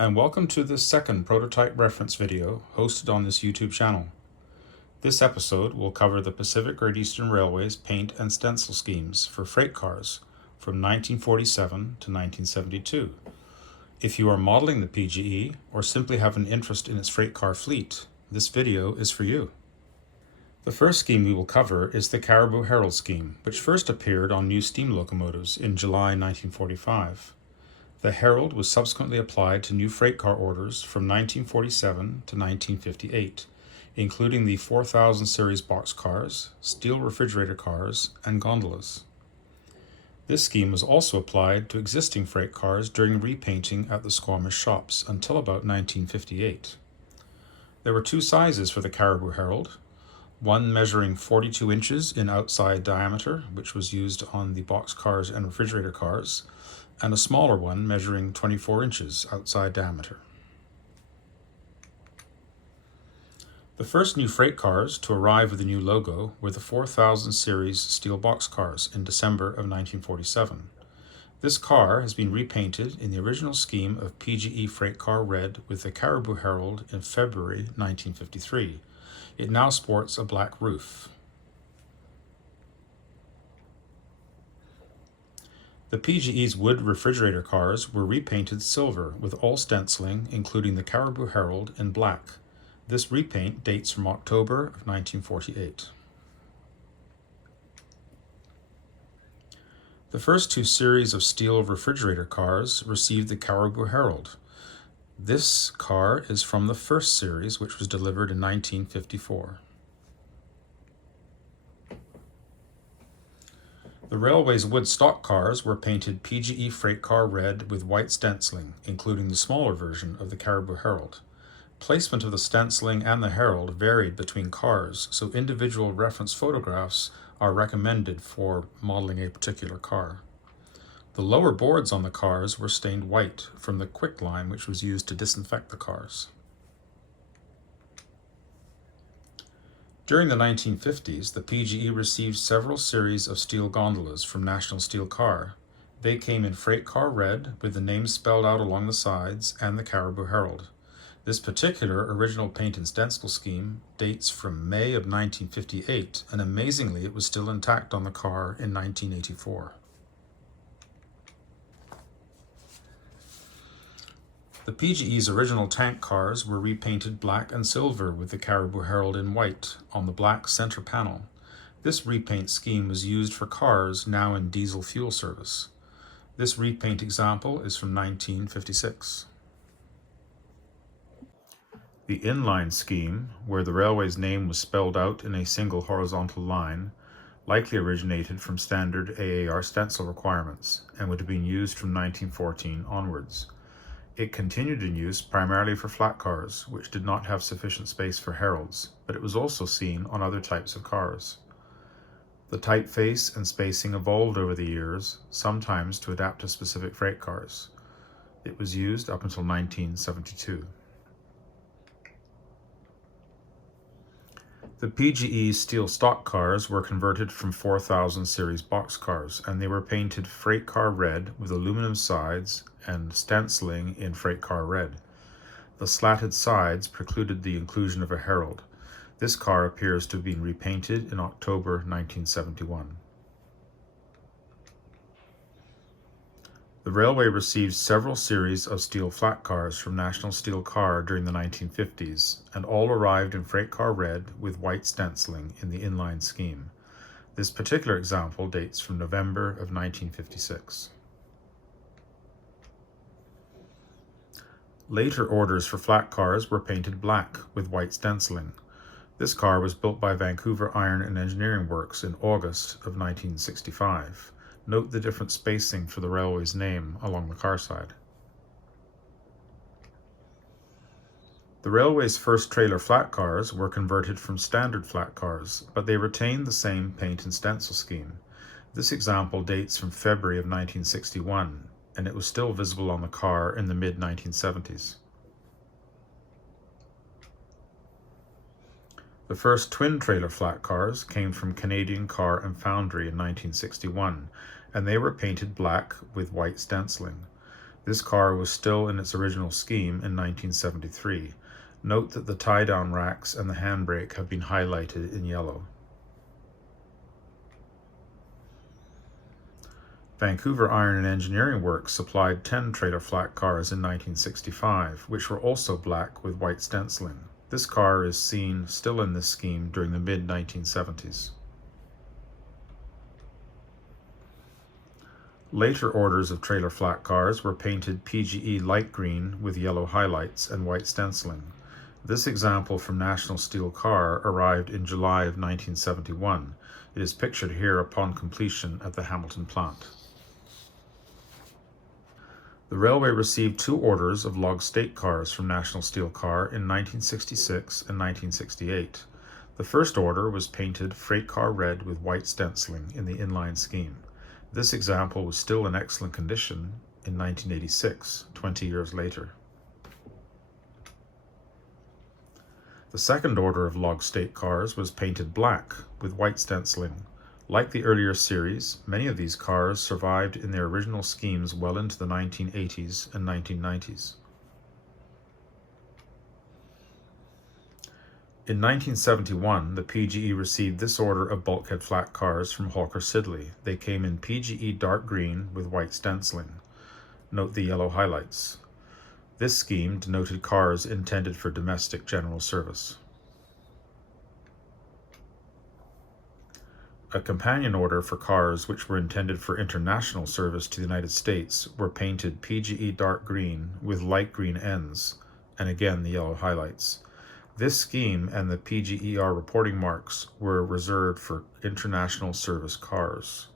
and welcome to this second prototype reference video hosted on this YouTube channel. This episode will cover the Pacific Great Eastern Railway's paint and stencil schemes for freight cars from 1947 to 1972. If you are modeling the PGE or simply have an interest in its freight car fleet, this video is for you. The first scheme we will cover is the CARIBOU HERALD scheme, which first appeared on new steam locomotives in July 1945. The Herald was subsequently applied to new freight car orders from 1947 to 1958, including the 4000 series boxcars, steel refrigerator cars, and gondolas. This scheme was also applied to existing freight cars during repainting at the Squamish shops until about 1958. There were two sizes for the CARIBOU Herald, one measuring 42 inches in outside diameter, which was used on the boxcars and refrigerator cars, and a smaller one measuring 24 inches outside diameter. The first new freight cars to arrive with a new logo were the 4000 series steel boxcars in December of 1947. This car has been repainted in the original scheme of PGE freight car red with the CARIBOU Herald in February 1953. It now sports a black roof. The PGE's wood refrigerator cars were repainted silver with all stenciling, including the CARIBOU Herald, in black. This repaint dates from October of 1948. The first two series of steel refrigerator cars received the CARIBOU Herald. This car is from the first series, which was delivered in 1954. The railway's wood stock cars were painted PGE freight car red with white stenciling, including the smaller version of the CARIBOU Herald. Placement of the stenciling and the Herald varied between cars, so individual reference photographs are recommended for modeling a particular car. The lower boards on the cars were stained white from the quicklime which was used to disinfect the cars. During the 1950s, the PGE received several series of steel gondolas from National Steel Car. They came in freight car red with the name spelled out along the sides and the CARIBOU Herald. This particular original paint and stencil scheme dates from May of 1958, and amazingly it was still intact on the car in 1984. The PGE's original tank cars were repainted black and silver with the CARIBOU Herald in white on the black center panel. This repaint scheme was used for cars now in diesel fuel service. This repaint example is from 1956. The INLINE scheme, where the railway's name was spelled out in a single horizontal line, likely originated from standard AAR stencil requirements and would have been used from 1914 onwards. It continued in use primarily for flat cars, which did not have sufficient space for heralds, but it was also seen on other types of cars. The typeface and spacing evolved over the years, sometimes to adapt to specific freight cars. It was used up until 1972. The PGE steel stock cars were converted from 4000 series boxcars, and they were painted freight car red with aluminum sides and stenciling in freight car red. The slatted sides precluded the inclusion of a herald. This car appears to have been repainted in October 1971. The railway received several series of steel flat cars from National Steel Car during the 1950s, and all arrived in freight car red with white stenciling in the INLINE scheme. This particular example dates from November of 1956. Later orders for flat cars were painted black with white stenciling. This car was built by Vancouver Iron and Engineering Works in August of 1965. Note the different spacing for the railway's name along the car side. The railway's first trailer flat cars were converted from standard flat cars, but they retained the same paint and stencil scheme. This example dates from February of 1961, and it was still visible on the car in the mid-1970s. The first twin trailer flat cars came from Canadian Car and Foundry in 1961, and they were painted black with white stenciling. This car was still in its original scheme in 1973. Note that the tie-down racks and the handbrake have been highlighted in yellow. Vancouver Iron and Engineering Works supplied 10 trailer flat cars in 1965, which were also black with white stenciling. This car is seen still in this scheme during the mid-1970s. Later orders of trailer flat cars were painted PGE light green with yellow highlights and white stenciling. This example from National Steel Car arrived in July of 1971. It is pictured here upon completion at the Hamilton plant. The railway received 2 orders of log stake cars from National Steel Car in 1966 and 1968. The first order was painted freight car red with white stenciling in the inline scheme. This example was still in excellent condition in 1986, 20 years later. The second order of log stake cars was painted black with white stenciling. Like the earlier series, many of these cars survived in their original schemes well into the 1980s and 1990s. In 1971, the PGE received this order of bulkhead flat cars from Hawker Siddeley. They came in PGE dark green with white stenciling. Note the yellow highlights. This scheme denoted cars intended for domestic general service. A companion order for cars which were intended for international service to the United States were painted PGE dark green with light green ends, and again the yellow highlights. This scheme and the PGER reporting marks were reserved for international service cars.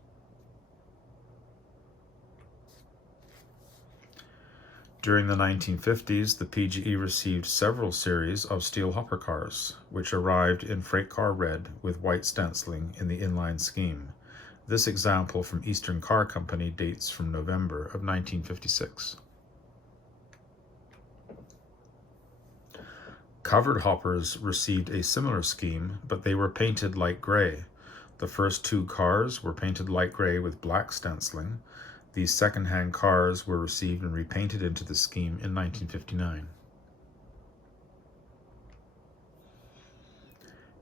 During the 1950s, the PGE received several series of steel hopper cars, which arrived in freight car red with white stenciling in the inline scheme. This example from Eastern Car Company dates from November of 1956. Covered hoppers received a similar scheme, but they were painted light gray. The first 2 cars were painted light gray with black stenciling. These second-hand cars were received and repainted into the scheme in 1959.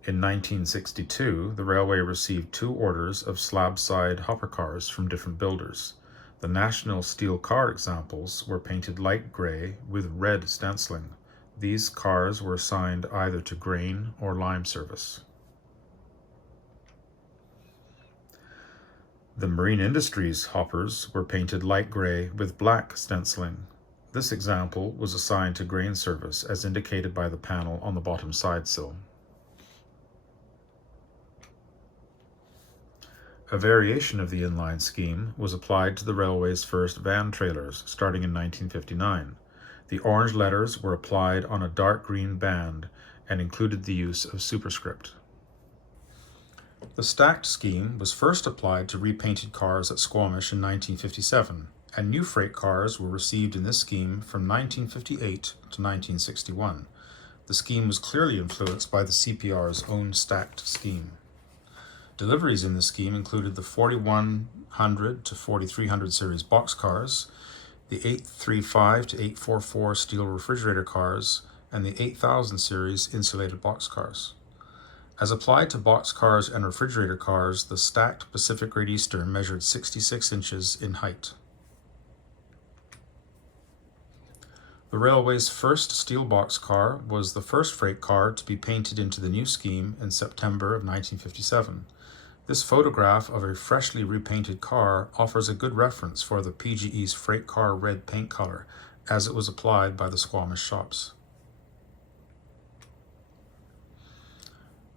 In 1962, the railway received 2 orders of slab-side hopper cars from different builders. The National Steel Car examples were painted light gray with red stenciling. These cars were assigned either to grain or lime service. The Marine Industries hoppers were painted light gray with black stenciling. This example was assigned to grain service as indicated by the panel on the bottom side sill. A variation of the inline scheme was applied to the railway's first van trailers starting in 1959. The orange letters were applied on a dark green band and included the use of superscript. The stacked scheme was first applied to repainted cars at Squamish in 1957, and new freight cars were received in this scheme from 1958 to 1961. The scheme was clearly influenced by the CPR's own stacked scheme. Deliveries in this scheme included the 4100 to 4300 series boxcars, the 835 to 844 steel refrigerator cars, and the 8000 series insulated boxcars. As applied to boxcars and refrigerator cars, the stacked Pacific Great Eastern measured 66 inches in height. The railway's first steel boxcar was the first freight car to be painted into the new scheme in September of 1957. This photograph of a freshly repainted car offers a good reference for the PGE's freight car red paint color as it was applied by the Squamish shops.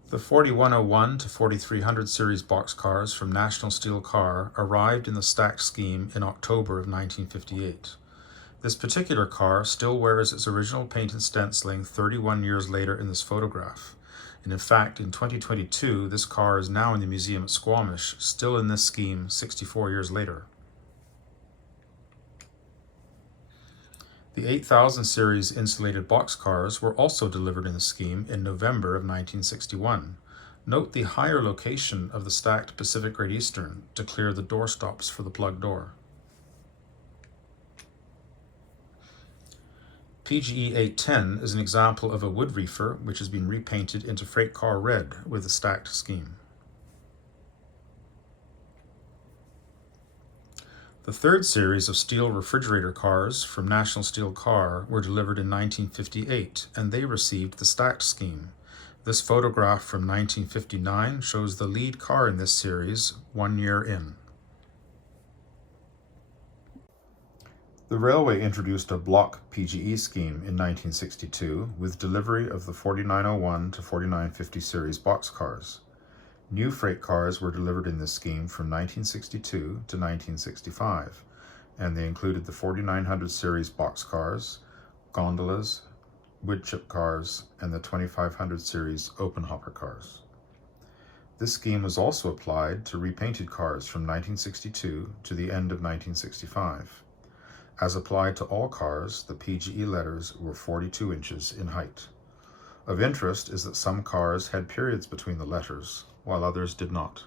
The 4101 to 4300 series boxcars from National Steel Car arrived in the stacked scheme in October of 1958. This particular car still wears its original paint and stenciling 31 years later in this photograph. And in fact, in 2022, this car is now in the museum at Squamish, still in this scheme 64 years later. The 8000 series insulated boxcars were also delivered in the scheme in November of 1961. Note the higher location of the stacked Pacific Great Eastern to clear the door stops for the plug door. PGE 810 is an example of a wood reefer which has been repainted into freight car red with a stacked scheme. The third series of steel refrigerator cars from National Steel Car were delivered in 1958, and they received the stacked scheme. This photograph from 1959 shows the lead car in this series 1 year in. The railway introduced a block PGE scheme in 1962 with delivery of the 4901 to 4950 series boxcars. New freight cars were delivered in this scheme from 1962 to 1965, and they included the 4900 series boxcars, gondolas, wood chip cars, and the 2500 series open hopper cars. This scheme was also applied to repainted cars from 1962 to the end of 1965. As applied to all cars, the PGE letters were 42 inches in height. Of interest is that some cars had periods between the letters, while others did not.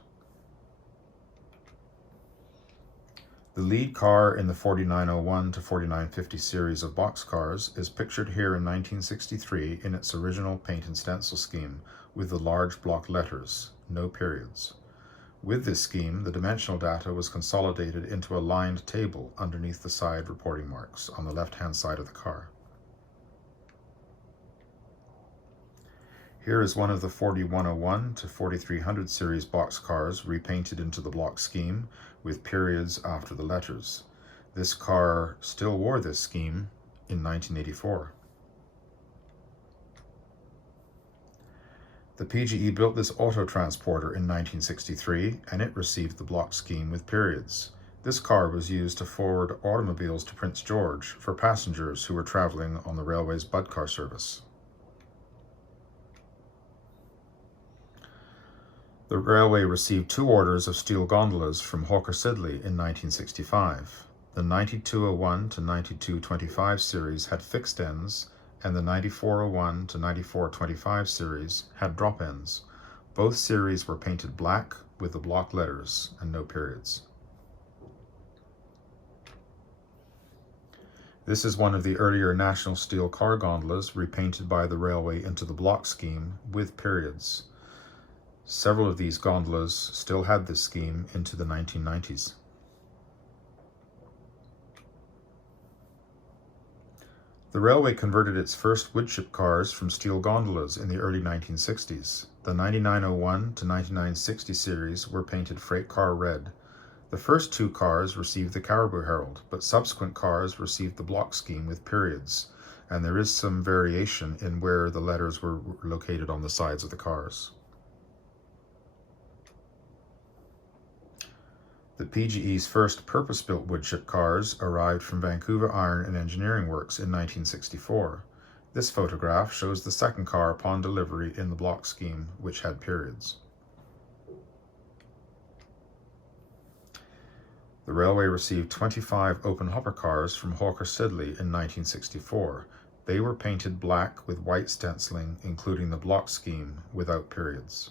The lead car in the 4901 to 4950 series of boxcars is pictured here in 1963 in its original paint and stencil scheme with the large block letters, no periods. With this scheme, the dimensional data was consolidated into a lined table underneath the side reporting marks on the left-hand side of the car. Here is one of the 4101 to 4300 series boxcars repainted into the block scheme with periods after the letters. This car still wore this scheme in 1984. The PGE built this auto transporter in 1963, and it received the block scheme with periods. This car was used to forward automobiles to Prince George for passengers who were traveling on the railway's Bud car service. The railway received 2 orders of steel gondolas from Hawker Siddeley in 1965. The 9201 to 9225 series had fixed ends, and the 9401 to 9425 series had drop ends. Both series were painted black with the block letters and no periods. This is one of the earlier National Steel car gondolas repainted by the railway into the block scheme with periods. Several of these gondolas still had this scheme into the 1990s. The railway converted its first woodchip cars from steel gondolas in the early 1960s. The 9901 to 9960 series were painted freight car red. The first 2 cars received the CARIBOU HERALD, but subsequent cars received the block scheme with periods, and there is some variation in where the letters were located on the sides of the cars. The PGE's first purpose-built woodchip cars arrived from Vancouver Iron and Engineering Works in 1964. This photograph shows the second car upon delivery in the block scheme, which had periods. The railway received 25 open hopper cars from Hawker Siddeley in 1964. They were painted black with white stenciling, including the block scheme without periods.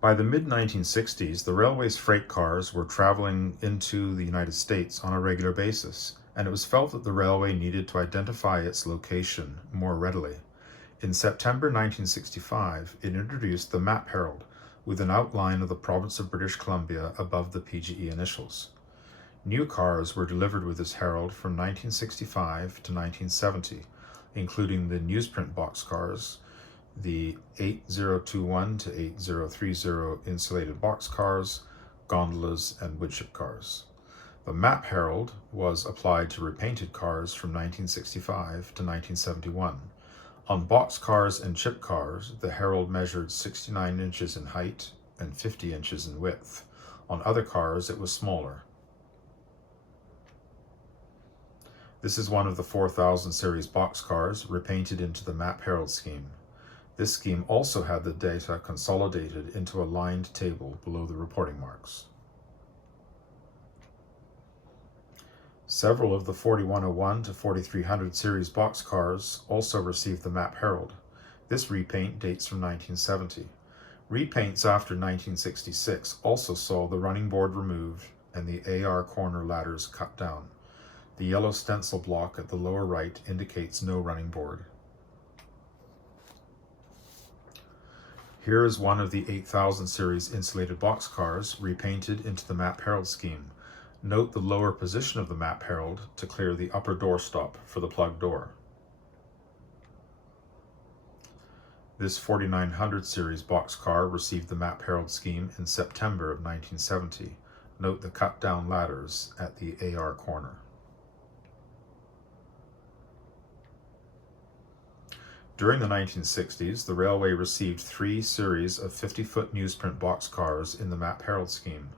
By the mid-1960s, the railway's freight cars were traveling into the United States on a regular basis, and it was felt that the railway needed to identify its location more readily. In September 1965, it introduced the Map Herald, with an outline of the province of British Columbia above the PGE initials. New cars were delivered with this herald from 1965 to 1970, including the newsprint boxcars, the 8021 to 8030 insulated boxcars, gondolas, and woodchip cars. The Map Herald was applied to repainted cars from 1965 to 1971. On boxcars and chip cars, the herald measured 69 inches in height and 50 inches in width. On other cars, it was smaller. This is one of the 4000 series boxcars repainted into the Map Herald scheme. This scheme also had the data consolidated into a lined table below the reporting marks. Several of the 4101 to 4300 series boxcars also received the Map Herald. This repaint dates from 1970. Repaints after 1966 also saw the running board removed and the AR corner ladders cut down. The yellow stencil block at the lower right indicates no running board. Here is one of the 8000 series insulated boxcars repainted into the map herald scheme. Note the lower position of the map herald to clear the upper doorstop for the plug door. This 4900 series boxcar received the map herald scheme in September of 1970. Note the cut down ladders at the AR corner. During the 1960s, the railway received 3 series of 50-foot newsprint boxcars in the map herald scheme.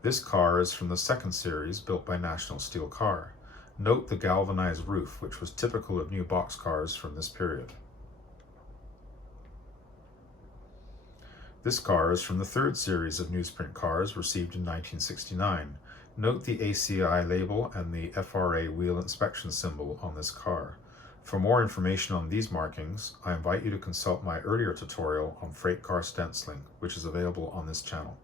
This car is from the second series built by National Steel Car. Note the galvanized roof, which was typical of new boxcars from this period. This car is from the third series of newsprint cars received in 1969. Note the ACI label and the FRA wheel inspection symbol on this car. For more information on these markings, I invite you to consult my earlier tutorial on freight car stenciling, which is available on this channel.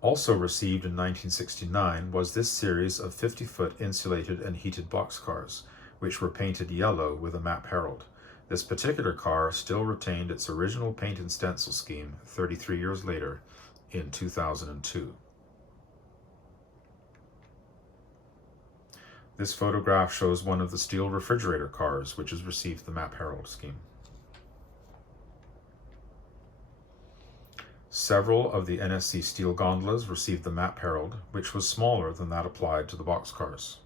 Also received in 1969 was this series of 50-foot insulated and heated boxcars, which were painted yellow with a map herald. This particular car still retained its original paint and stencil scheme 33 years later in 2002. This photograph shows one of the steel refrigerator cars which has received the map herald scheme. Several of the NSC steel gondolas received the map herald, which was smaller than that applied to the boxcars.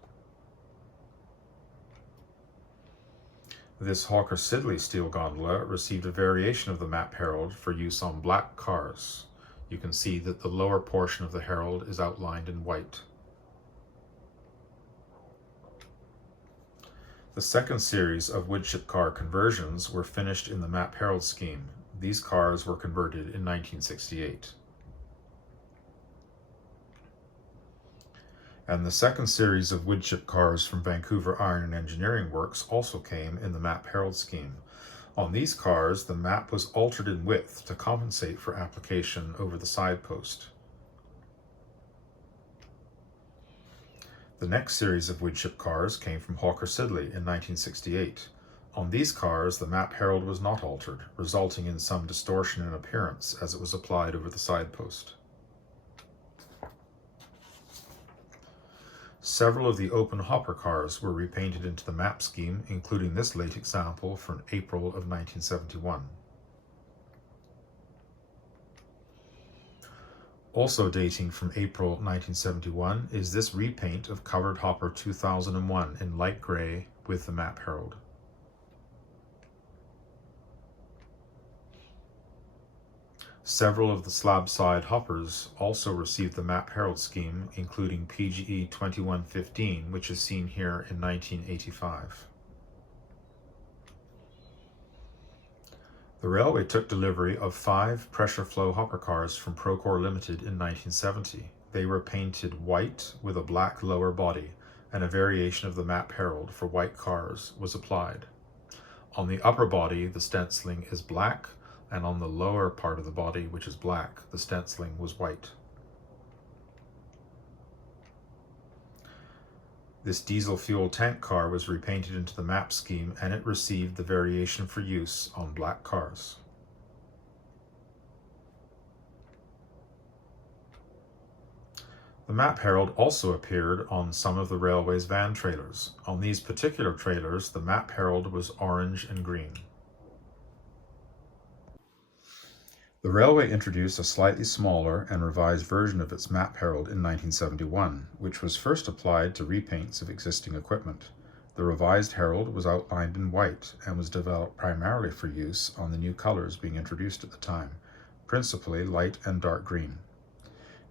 This Hawker Siddeley steel gondola received a variation of the map herald for use on black cars. You can see that the lower portion of the herald is outlined in white. The second series of woodchip car conversions were finished in the map herald scheme. These cars were converted in 1968. And the second series of woodchip cars from Vancouver Iron and Engineering Works also came in the map herald scheme. On these cars, the map was altered in width to compensate for application over the side post. The next series of woodchip cars came from Hawker Siddeley in 1968. On these cars, the map herald was not altered, resulting in some distortion in appearance as it was applied over the side post. Several of the open hopper cars were repainted into the map scheme, including this late example from April of 1971. Also dating from April 1971 is this repaint of covered hopper 2001 in light gray with the map herald. Several of the slab side hoppers also received the map herald scheme, including PGE 2115, which is seen here in 1985. The railway took delivery of 5 pressure flow hopper cars from Procore Limited in 1970. They were painted white with a black lower body, and a variation of the map herald for white cars was applied. On the upper body, the stenciling is black, and on the lower part of the body, which is black, the stenciling was white. This diesel fuel tank car was repainted into the map scheme, and it received the variation for use on black cars. The map herald also appeared on some of the railway's van trailers. On these particular trailers, the map herald was orange and green. The railway introduced a slightly smaller and revised version of its map herald in 1971, which was first applied to repaints of existing equipment. The revised herald was outlined in white and was developed primarily for use on the new colors being introduced at the time, principally light and dark green.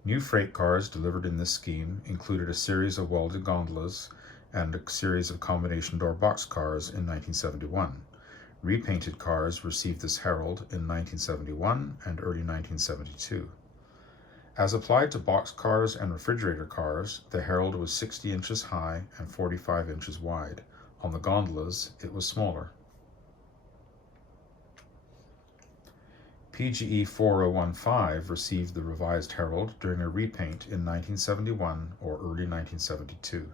New freight cars delivered in this scheme included a series of welded gondolas and a series of combination door boxcars in 1971. Repainted cars received this herald in 1971 and early 1972. As applied to boxcars and refrigerator cars, the herald was 60 inches high and 45 inches wide. On the gondolas, it was smaller. PGE 4015 received the revised Herald during a repaint in 1971 or early 1972.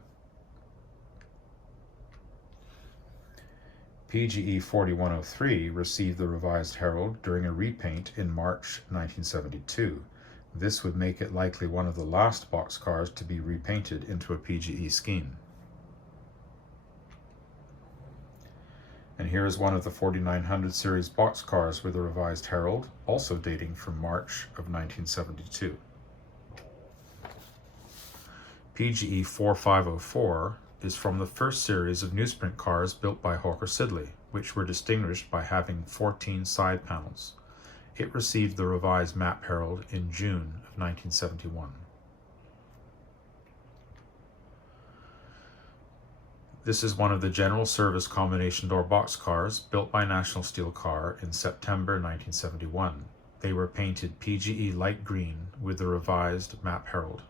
PGE 4103 received the revised Herald during a repaint in March 1972. This would make it likely one of the last boxcars to be repainted into a PGE scheme. And here is one of the 4900 series boxcars with a revised Herald, also dating from March of 1972. PGE 4504 is from the first series of newsprint cars built by Hawker Siddeley, which were distinguished by having 14 side panels. It received the revised map Herald in June of 1971. This is one of the general service combination door boxcars built by National Steel Car in September 1971. They were painted PGE light green with the revised map Herald.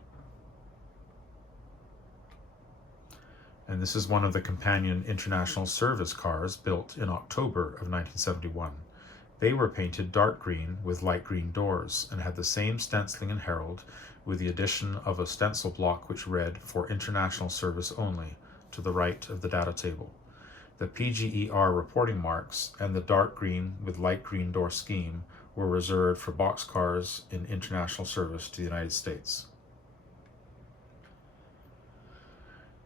And this is one of the companion international service cars built in October of 1971. They were painted dark green with light green doors and had the same stenciling and Herald, with the addition of a stencil block which read "For international service only" to the right of the data table. The PGER reporting marks and the dark green with light green door scheme were reserved for boxcars in international service to the United States.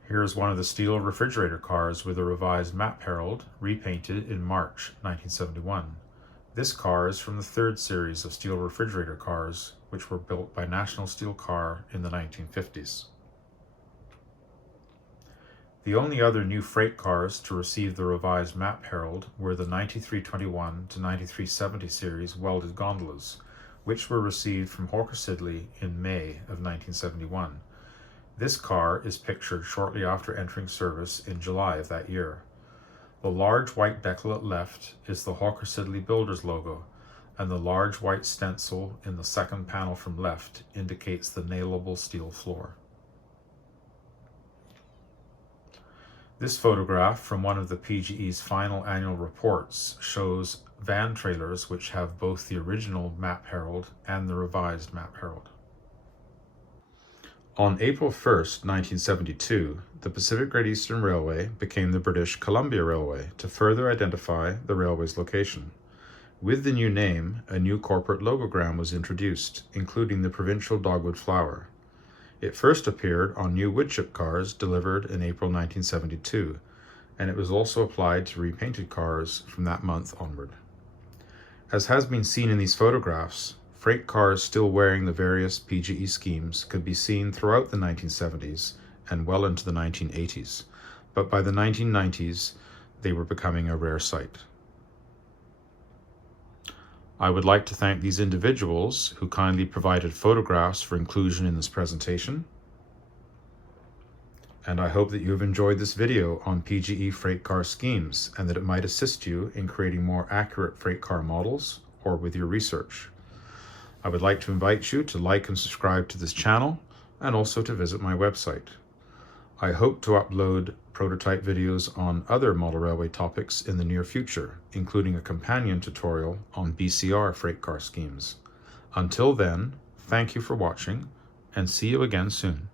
Here is one of the steel refrigerator cars with a revised map Herald, repainted in March 1971. This car is from the third series of steel refrigerator cars, which were built by National Steel Car in the 1950s. The only other new freight cars to receive the revised map Herald were the 9321 to 9370 series welded gondolas, which were received from Hawker Siddeley in May of 1971. This car is pictured shortly after entering service in July of that year. The large white decal at left is the Hawker Siddeley Builders logo, and the large white stencil in the second panel from left indicates the nailable steel floor. This photograph from one of the PGE's final annual reports shows van trailers which have both the original map Herald and the revised map Herald. On April 1st, 1972, the Pacific Great Eastern Railway became the British Columbia Railway to further identify the railway's location. With the new name, a new corporate logogram was introduced, including the provincial dogwood flower. It first appeared on new woodchip cars delivered in April 1972, and it was also applied to repainted cars from that month onward. As has been seen in these photographs, freight cars still wearing the various PGE schemes could be seen throughout the 1970s and well into the 1980s, but by the 1990s, they were becoming a rare sight. I would like to thank these individuals who kindly provided photographs for inclusion in this presentation. And I hope that you have enjoyed this video on PGE freight car schemes and that it might assist you in creating more accurate freight car models or with your research. I would like to invite you to like and subscribe to this channel and also to visit my website. I hope to upload prototype videos on other model railway topics in the near future, including a companion tutorial on BCR freight car schemes. Until then, thank you for watching and see you again soon.